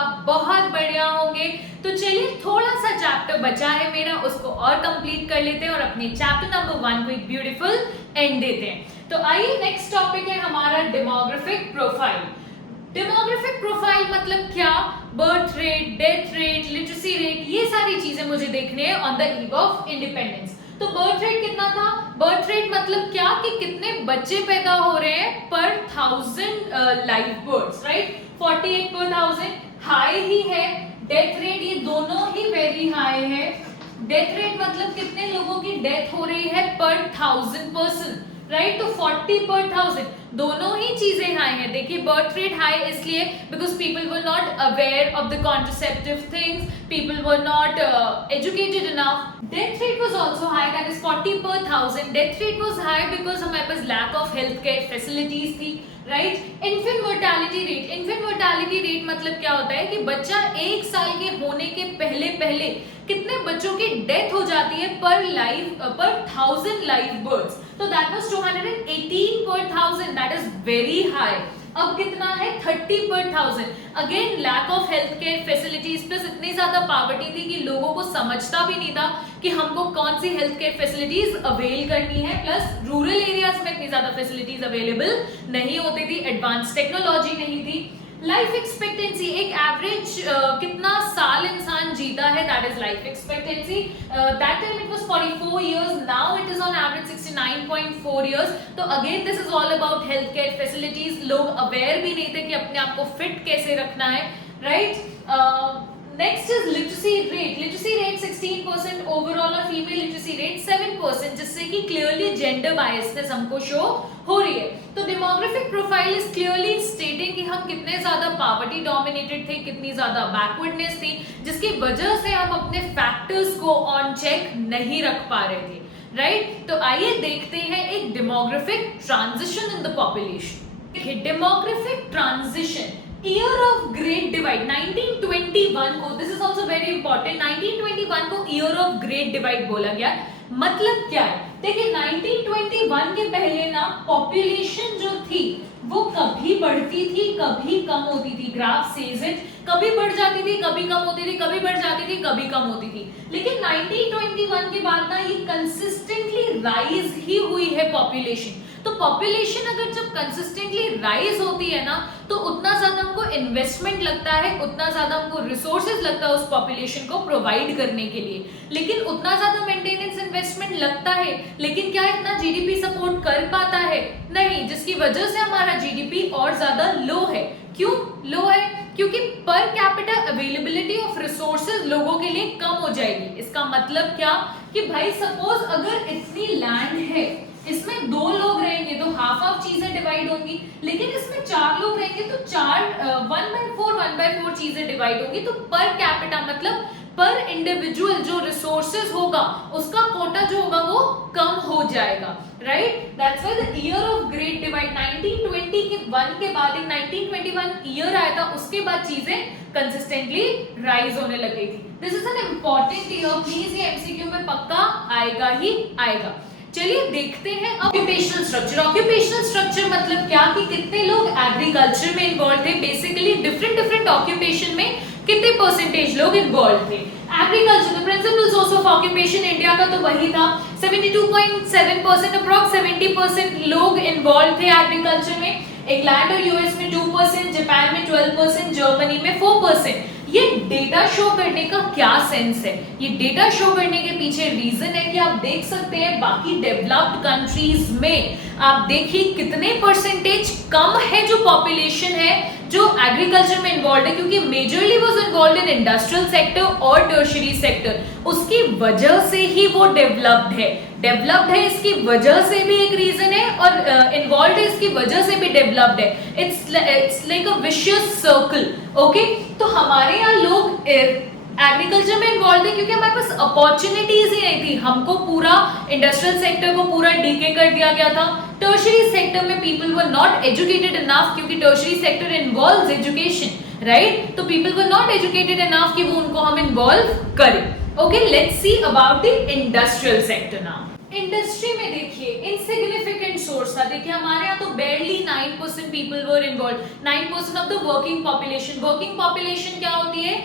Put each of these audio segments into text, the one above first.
आप बहुत बढ़िया होंगे। तो चलिए थोड़ा सा चैप्टर बचा है मेरा, उसको और कंप्लीट कर लेते हैं और अपने चैप्टर नंबर 1 को एक ब्यूटीफुल एंड देते हैं। तो आइए नेक्स्ट टॉपिक है हमारा डेमोग्राफिक प्रोफाइल। डेमोग्राफिक प्रोफाइल मतलब क्या? Birth rate, death rate, literacy rate, ये सारी चीजें मुझे देखने हैं on the eve of independence. तो बर्थ रेट कितना था? बर्थ रेट मतलब क्या कि कितने बच्चे पैदा हो रहे हैं पर 1000 लाइव बर्ड्स, राइट? 48 पर 1000 हाई ही है। डेथ रेट ये दोनों ही वेरी हाई है। डेथ रेट मतलब कितने लोगों की डेथ हो रही है पर 1000 पर्सन, राइट? तो 40 पर 1000 दोनों ही चीजें हाई हैं। देखिए बर्थ रेट हाई इसलिए because people were not aware of the contraceptive things, people were not educated enough. Death rate was also high, that is 40 per 1000। Death rate was high because हमारे पास lack of health care facilities थी, right? Infant mortality rate, infant mortality rate मतलब क्या होता है कि बच्चा 1 साल के होने के पहले पहले कितने बच्चों की डेथ हो जाती है पर 1000 लाइव बर्ड्स। तो दैट वाज 218 पर 1000, दैट इज वेरी हाई। अब कितना है? 30 पर 1000। Again lack of health care facilities plus इतनी ज्यादा पॉवर्टी थी कि लोगों को समझता भी नहीं था कि हमको कौन सी हेल्थ केयर फैसिलिटीज अवेल करनी है, प्लस रूरल एरियाज में इतनी ज्यादा फैसिलिटीज अवेलेबल नहीं होती थी, एडवांस टेक्नोलॉजी नहीं थी। लाइफ एक्सपेक्टेंसी, एक एवरेज कितना साल इंसान जीता है, that is life expectancy. That time it was 44 years, now it is on average 69.4 years. तो again this is all about health care facilities. लोग अवेयर भी नहीं थे कि अपने आप को फिट कैसे रखना है, right? Next is literacy rate. Literacy rate 16% overall और फीमेल लिटरेसी रेट 7%, जिससे कि क्लियरली जेंडर बायसनेस हमको शो हो रही है। तो डेमोग्राफिक प्रोफाइल इज क्लियरली स्टेटिंग कि हम कितने ज्यादा पॉवर्टी डोमिनेटेड थे, कितनी ज्यादा बैकवर्डनेस थी, जिसकी वजह से हम अपने फैक्टर्स को ऑन चेक नहीं रख पा रहे थे, राइट? तो आइए देखते हैं एक demographic transition in the population. Demographic transition, year of great divide 1921 को, this is also very important, 1921 को ईयर ऑफ ग्रेट डिवाइड बोला गया। मतलब क्या है? देखिए 1921 के पहले ना पॉपुलेशन जो थी वो कभी बढ़ती थी कभी कम होती थी। ग्राफ सेज इट, कभी बढ़ जाती थी कभी कम होती थी, कभी बढ़ जाती थी कभी कम होती थी। लेकिन 1921 के बाद ना ये कंसिस्टेंटली राइज ही हुई है पॉपुलेशन। तो पॉपुलेशन अगर जब कंसिस्टेंटली राइज होती है ना तो उतना ज्यादा हमको इन्वेस्टमेंट लगता है, उतना ज्यादा हमको रिसोर्सेज लगता है उस पॉपुलेशन को प्रोवाइड करने के लिए। लेकिन उतना ज्यादा मेंटेनेंस इन्वेस्टमेंट लगता है, लेकिन क्या इतना जीडीपी सपोर्ट कर पाता है? नहीं, जिसकी वजह से हमारा जीडीपी और ज्यादा लो है। क्यों लो है? क्योंकि per capita availability of resources लोगों के लिए कम हो जाएगी। इसका मतलब क्या कि भाई सपोज अगर इतनी लैंड है, इसमें 2 लोग रहेंगे तो हाफ हाफ चीजें डिवाइड होंगी, लेकिन इसमें 4 लोग रहेंगे तो 1/4 चीजें डिवाइड होंगी। तो पर कैपिटा मतलब पर इंडिविजुअल जो रिसोर्सेज होगा उसका कोटा जो होगा वो कम हो जाएगा, right? That's why the year of great divide 1921 के बाद, एक 1921 ईयर आया था, उसके बाद चीजें कंसिस्टेंटली राइज होने लगी थी। This is an important year, please ये एमसीक्यू में पक्का आएगा ही आएगा। चलिए देखते हैं ऑक्यूपेशनल स्ट्रक्चर। ऑक्यूपेशनल स्ट्रक्चर मतलब क्या कि कितने लोग एग्रीकल्चर में इन्वॉल्व थे, बेसिकली डिफरेंट ऑक्यूपेशन में कितने परसेंटेज लोग इन्वॉल्व थे। Agriculture, the principles of occupation India का तो वही था, 72.7% अप्रॉक्स 70% लोग इन्वॉल्व थे एग्रीकल्चर में। इंग्लैंड और यूएस में 2%, जापान में 12%, जर्मनी में 4%। ये डेटा शो करने का क्या सेंस है? ये डेटा शो करने के पीछे रीजन है कि आप देख सकते हैं बाकी डेवलप्ड कंट्रीज में आप देखिए कितने परसेंटेज कम है जो पॉपुलेशन है जो एग्रीकल्चर में इन्वॉल्व है, क्योंकि majorly was involve in industrial sector और टर्शियरी सेक्टर। उसकी वजह से ही वो डेवलप्ड है, इसकी वजह से भी एक रीजन है, और इन्वॉल्व है इसकी वजह से भी डेवलप्ड है। It's like a vicious circle, okay? तो हमारे यहाँ लोग एग्रीकल्चर में इन्वॉल्व है क्योंकि हमारे पास अपॉर्चुनिटीज ही नहीं थी। हमको पूरा इंडस्ट्रियल सेक्टर को पूरा डीके कर दिया गया था। टर्शियरी सेक्टर में people were not educated enough, क्योंकि tertiary sector involves education, right? तो people were not educated enough कि वो उनको हम इन्वॉल्व करें। Okay, let's see about the industrial sector now. Industry में देखिए इनसिग्निफिकेंट सोर्स था। देखिए हमारे यहाँ तो barely 9% people were involve, 9% of the working population. Working population क्या होती है?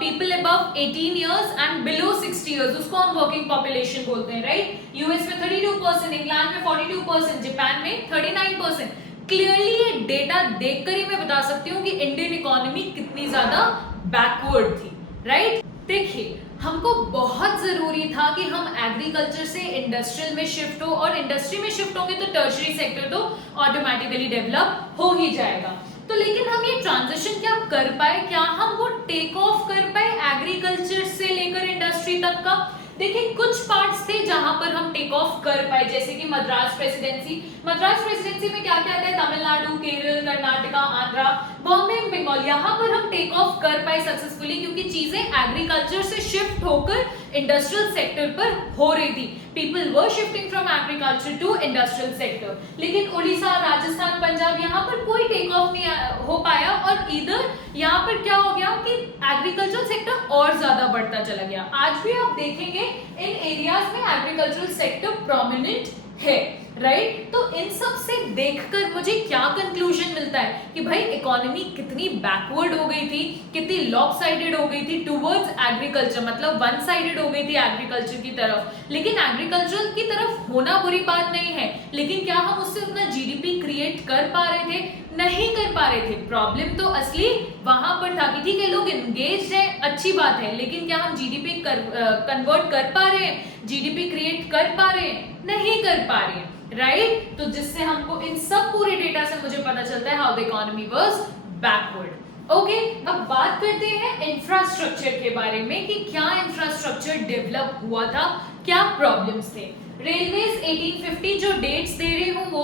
People above 18 years and below 60 years, उसको हम वर्किंग पॉपुलेशन बोलते हैं, राइट? यूएस में 32%, इंग्लैंड में 42%, जापान में 39%। क्लियरली ये डेटा देखकर ही मैं बता सकती हूँ कि इंडियन इकोनॉमी कितनी ज्यादा बैकवर्ड थी, राइट? देखिए हमको बहुत जरूरी था कि हम एग्रीकल्चर से इंडस्ट्रियल में शिफ्ट हो, और इंडस्ट्री में शिफ्ट होंगे तो टर्शरी सेक्टर तो ऑटोमेटिकली डेवलप हो ही जाएगा। तो लेकिन हम ये ट्रांजिशन क्या कर पाए? क्या हम वो टेक ऑफ कर पाए एग्रीकल्चर से लेकर इंडस्ट्री तक का? देखिए कुछ पार्ट्स थे जहां पर हम टेक ऑफ कर पाए, जैसे कि मद्रास प्रेसिडेंसी। मद्रास प्रेसिडेंसी में क्या क्या आता है? तमिलनाडु, केरल, कर्नाटका, आंध्रा, बॉम्बे, बंगाल, यहाँ पर हम टेक ऑफ कर पाए सक्सेसफुली, क्योंकि चीजें एग्रीकल्चर से शिफ्ट होकर इंडस्ट्रियल सेक्टर पर हो रही थी। People were shifting from agriculture to industrial sector. लेकिन उड़ीसा, राजस्थान, पंजाब, यहाँ पर कोई टेक ऑफ नहीं हो पाया, और इधर यहाँ पर क्या हो गया कि एग्रीकल्चर सेक्टर और ज्यादा बढ़ता चला गया। आज भी आप देखेंगे इन एरियाज में एग्रीकल्चरल सेक्टर प्रोमिनेंट है, राइट? तो इन सब से देखकर मुझे क्या कंक्लूजन मिलता है कि भाई इकोनॉमी कितनी बैकवर्ड हो गई थी, कितनी लॉपसाइडेड हो गई थी टुवर्ड्स एग्रीकल्चर, मतलब वन साइडेड हो गई थी एग्रीकल्चर की तरफ। लेकिन एग्रीकल्चर की तरफ होना बुरी बात नहीं है, लेकिन क्या हम उससे अपना जीडीपी क्रिएट कर पा रहे थे? नहीं कर पा रहे थे। प्रॉब्लम तो असली वहां पर था कि ठीक है लोग एंगेज्ड है, अच्छी बात है, लेकिन क्या हम जीडीपी कन्वर्ट कर पा रहे हैं? जीडीपी क्रिएट कर पा रहे हैं? नहीं कर पा रहे हैं, राइट? तो जिससे हमको इन सब पूरे डेटा से मुझे पता चलता है how the economy was backward. Okay, अब बात करते हैं इंफ्रास्ट्रक्चर के बारे में कि क्या इंफ्रास्ट्रक्चर डेवलप हुआ था, क्या प्रॉब्लम्स थे। रेलवेज 1850 जो डेट्स दे रही हूँ वो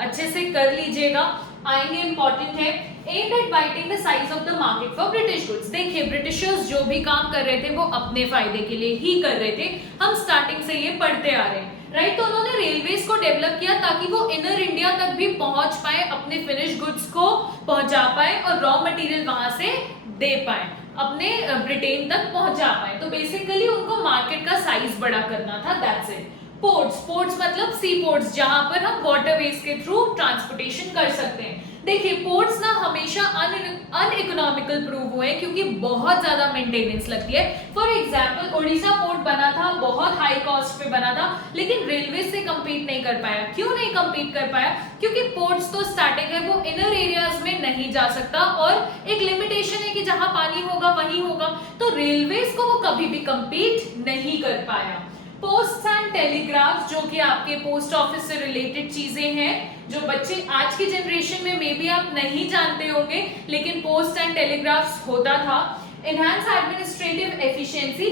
अच्छे से कर लीजिएगा, आएंगे, इंपॉर्टेंट है। Aimed at biting the size of the market for British goods. देखिए ब्रिटिशर्स जो भी काम कर रहे थे वो अपने फायदे के लिए ही कर रहे थे, हम स्टार्टिंग से ये पढ़ते आ रहे हैं, राइट? तो उन्होंने रेलवेज को डेवलप किया ताकि वो इनर इंडिया तक भी पहुंच पाए, अपने फिनिश गुड्स को पहुंचा पाए और रॉ मटेरियल वहां से दे पाए, अपने ब्रिटेन तक पहुंचा पाए। तो बेसिकली उनको मार्केट का साइज बड़ा करना था, दैट्स इट। पोर्ट्स मतलब सी पोर्ट्स, जहां पर हम वाटरवेज के थ्रू ट्रांसपोर्टेशन कर सकते हैं। देखिए पोर्ट्स ना हमेशा अनइकोनॉमिकल प्रूव हुए क्योंकि बहुत ज्यादा मेंटेनेंस लगती है। फॉर एग्जांपल उड़ीसा पोर्ट बना था, बहुत हाई कॉस्ट पे बना था, लेकिन रेलवे से कंपीट नहीं कर पाया। क्यों नहीं कंपीट कर पाया? क्योंकि पोर्ट्स तो स्टार्टिंग है, वो इनर एरियाज में नहीं जा सकता, और एक लिमिटेशन है कि जहां पानी होगा वहीं होगा, तो रेलवेज को वो कभी भी कंपीट नहीं कर पाया। पोस्ट एंड टेलीग्राफ, जो कि आपके पोस्ट ऑफिस से रिलेटेड चीजें हैं, जो बच्चे आज की जनरेशन में मे बी आप नहीं जानते होंगे, लेकिन पोस्ट एंड टेलीग्राफ होता था। एनहांस एडमिनिस्ट्रेटिव एफिशिएंसी,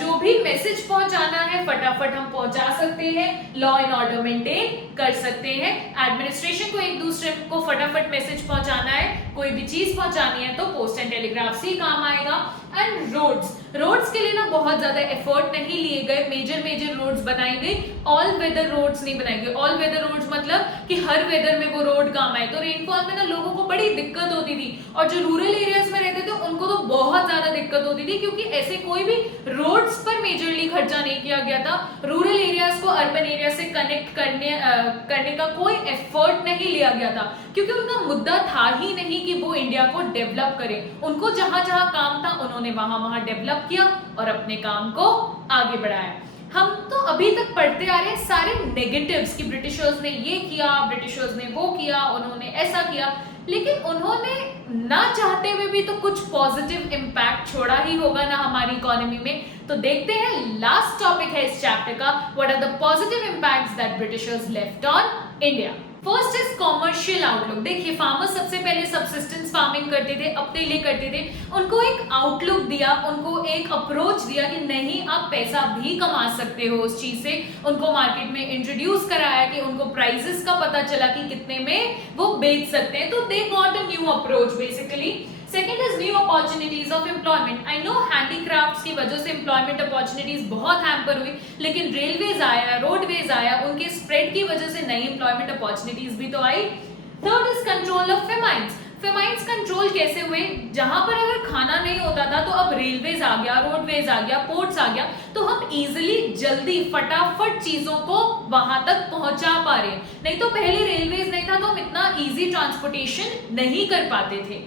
जो भी मैसेज पहुंचाना है फटाफट हम पहुंचा सकते हैं, लॉ एंड ऑर्डर मेंटेन कर सकते हैं। एडमिनिस्ट्रेशन को एक दूसरे को फटाफट मैसेज पहुंचाना है, कोई भी चीज पहुंचानी है तो पोस्ट एंड टेलीग्राफ से काम आएगा। एंड रोड्स के लिए ना बहुत ज्यादा एफर्ट नहीं लिए गए, मेजर रोड्स बनाई गई, ऑल वेदर रोड्स नहीं बनाई गई। ऑल वेदर रोड्स मतलब कि हर वेदर में वो रोड काम आए। तो रेनफॉल में ना लोगों को बड़ी दिक्कत होती थी, और जो रूरल एरियाज में रहते थे उनको तो बहुत ज्यादा दिक्कत होती थी, क्योंकि ऐसे कोई भी रोड्स पर मेजरली खर्चा नहीं किया गया था। रूरल एरियाज को अर्बन एरिया से कनेक्ट करने का कोई एफर्ट नहीं लिया गया था, क्योंकि उनका मुद्दा था ही नहीं कि वो इंडिया को डेवलप करें। उनको जहां जहां काम था उन्होंने वहां डेवलप किया और अपने काम को आगे बढ़ाया। हम तो अभी तक पढ़ते आ रहे हैं सारे नेगेटिव्स कि ब्रिटिशर्स ने ये किया, ब्रिटिशर्स ने वो किया, उन्होंने ऐसा किया, लेकिन उन्होंने ना चाहते हुए भी तो कुछ पॉजिटिव इंपैक्ट छोड़ा ही होगा ना हमारी इकोनॉमी में। तो देखते हैं, लास्ट टॉपिक है इस चैप्टर का, what are the positive impacts that Britishers left on India. First is commercial outlook. देखिए फार्मर्स सबसे पहले सबसिस्टेंस फार्मिंग करते थे, अपने लिए करते थे, उनको एक आउटलुक दिया, उनको एक अप्रोच दिया कि नहीं आप पैसा भी कमा सकते हो उस चीज से। उनको मार्केट में इंट्रोड्यूस कराया कि उनको प्राइसेस का पता चला कि कितने में वो बेच सकते हैं, तो they got a new approach basically. Second is new opportunities of employment. I know handicrafts की वजह से एम्प्लॉयमेंट अपॉर्चुनिटीज बहुत हैम्पर हुई, लेकिन रेलवेज आया, रोडवेज आया, उनके स्प्रेड की वजह से नई एम्प्लॉयमेंट अपॉर्चुनिटीज भी तो आई। Third is control of famines. Famines control कैसे हुए? जहां पर अगर खाना नहीं होता था तो अब रेलवेज आ गया, रोडवेज आ गया, पोर्ट्स आ गया, तो हम इजीली जल्दी फटाफट चीजों को वहां तक पहुंचा पा रहे हैं। नहीं तो पहले रेलवेज नहीं था तो हम इतना इजी ट्रांसपोर्टेशन नहीं कर पाते थे।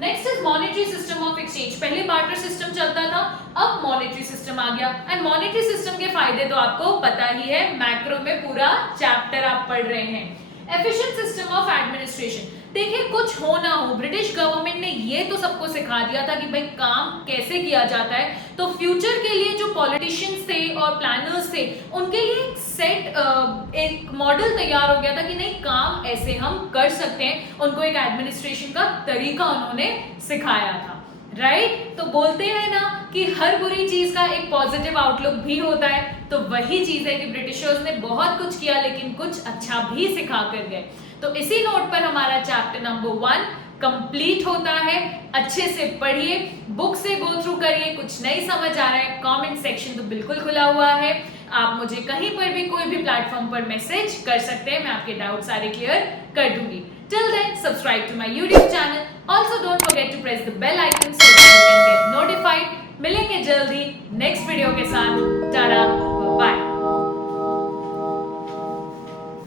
Next is monetary system of exchange. पहले बार्टर सिस्टम चलता था, अब मॉनेटरी सिस्टम आ गया। एंड मॉनेटरी सिस्टम के फायदे तो आपको पता ही है, मैक्रो में पूरा चैप्टर आप पढ़ रहे हैं। Efficient system of administration. देखिए कुछ हो ना हो, ब्रिटिश गवर्नमेंट ने ये तो सबको सिखा दिया था कि भाई काम कैसे किया जाता है, तो फ्यूचर के लिए जो पॉलिटिशियंस थे और प्लानर्स थे उनके लिए एक सेट एक मॉडल तैयार हो गया था कि नहीं काम ऐसे हम कर सकते हैं। उनको एक एडमिनिस्ट्रेशन का तरीका उन्होंने सिखाया था, राइट? तो बोलते हैं ना कि हर बुरी चीज का एक पॉजिटिव आउटलुक भी होता है, तो वही चीज है कि ब्रिटिशर्स ने बहुत कुछ किया लेकिन कुछ अच्छा भी सिखा कर गए। तो इसी नोट पर हमारा चैप्टर नंबर 1 कंप्लीट होता है। अच्छे से पढ़िए, बुक से गो थ्रू करिए, कुछ नहीं समझ आ रहा है कमेंट सेक्शन तो बिल्कुल खुला हुआ है, आप मुझे कहीं पर भी कोई भी प्लेटफॉर्म पर मैसेज कर सकते हैं, मैं आपके डाउट सारे क्लियर कर दूंगी। Till then subscribe to my YouTube channel, also don't forget to press the bell icon so that you can get notified. मिलेंगे जल्दी नेक्स्ट वीडियो के साथ। टाटा।